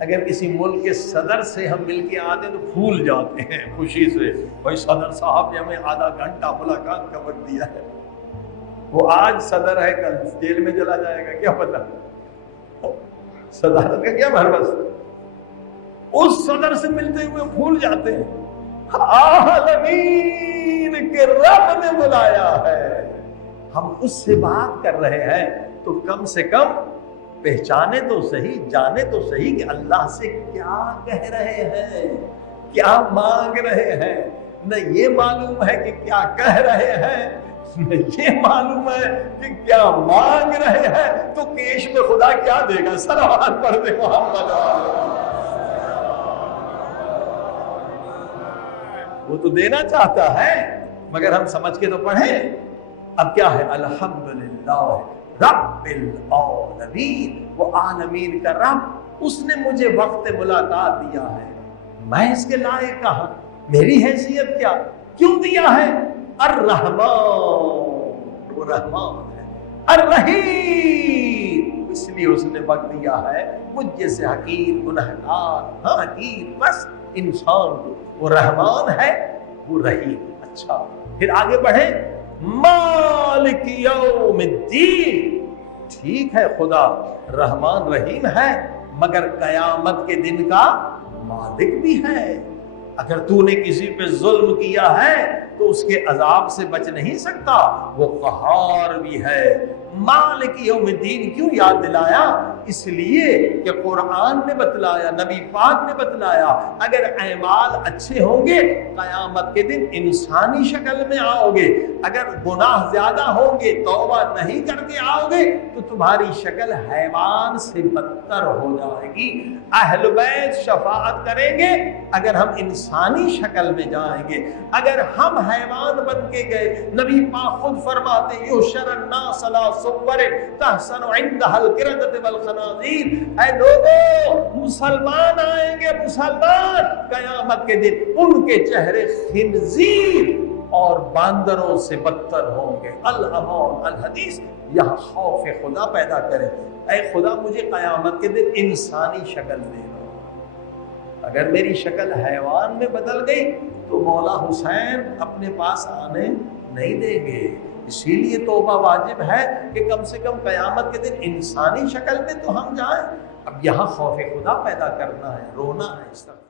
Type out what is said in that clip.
اگر کسی ملک کے صدر سے ہم مل کے آتے تو پھول جاتے ہیں خوشی سے، بھائی صدر صاحب نے ہمیں آدھا گھنٹہ ملاقات کا وقت دیا ہے. وہ آج صدر ہے، کل جیل میں چلا جائے گا، کیا پتا. صدارت کا کیا بھروسہ. اس صدر سے ملتے ہوئے پھول جاتے ہیں. عالمین کے رب نے بلایا ہے، ہم اس سے بات کر رہے ہیں تو کم سے کم پہچانے تو صحیح، جانے تو صحیح کہ اللہ سے کیا کہہ رہے ہیں، کیا مانگ رہے ہیں. نہ یہ معلوم ہے کہ کیا کہہ رہے ہیں، نہ یہ معلوم ہے کہ کیا مانگ رہے ہیں، تو کیش میں خدا کیا دے گا. صلوات پڑھ دے محمد. وہ تو دینا چاہتا ہے مگر ہم سمجھ کے تو پڑھیں. اب کیا ہے؟ الحمدللہ رب العالمین، وہ عالمین کا رب، اس نے مجھے وقت ملاقات دیا ہے. میں اس کے لائق کہاں، میری حیثیت کیا، کیوں دیا ہے؟ الرحمن، وہ رحمان ہے. الرحیم، اس لیے اس نے وقت دیا ہے مجھ جیسے حقیر گنہگار، ہاں حقیر بس انسان کو. وہ رحمان ہے، وہ رحیم. اچھا پھر آگے بڑھیں. مالک یوم الدین، ٹھیک ہے خدا رحمان رحیم ہے مگر قیامت کے دن کا مالک بھی ہے. اگر تو نے کسی پہ ظلم کیا ہے تو اس کے عذاب سے بچ نہیں سکتا، وہ قہار بھی ہے. مالک یوم الدین کیوں یاد دلایا؟ اس لیے کہ قرآن نے بتلایا، نبی پاک نے بتلایا، اگر اعمال اچھے ہوں گے قیامت کے دن انسانی شکل میں آؤ گے، اگر گناہ زیادہ ہوں گے توبہ نہیں کر کے آؤ گے تو تمہاری شکل حیوان سے بدتر ہو جائے گی. اہل بیت شفاعت کریں گے اگر ہم انسانی شکل میں جائیں گے. اگر ہم حیوان بن کے گئے، نبی پاک خود فرماتے یحشر الناس لا صور تحسن عندها القردة والخنازیر. اے لوگو، مسلمان آئیں گے، مسلمان قیامت کے دن ان کے چہرے خنزیر اور باندروں سے بدتر ہوں گے. الامان الحدیث، یہاں خوف خدا پیدا کرے. اے خدا مجھے قیامت کے دن انسانی شکل دے. اگر میری شکل حیوان میں بدل گئی تو مولا حسین اپنے پاس آنے نہیں دیں گے. اسی لیے توبہ واجب ہے کہ کم سے کم قیامت کے دن انسانی شکل میں تو ہم جائیں. اب یہاں خوف خدا پیدا کرنا ہے، رونا ہے. اس طرح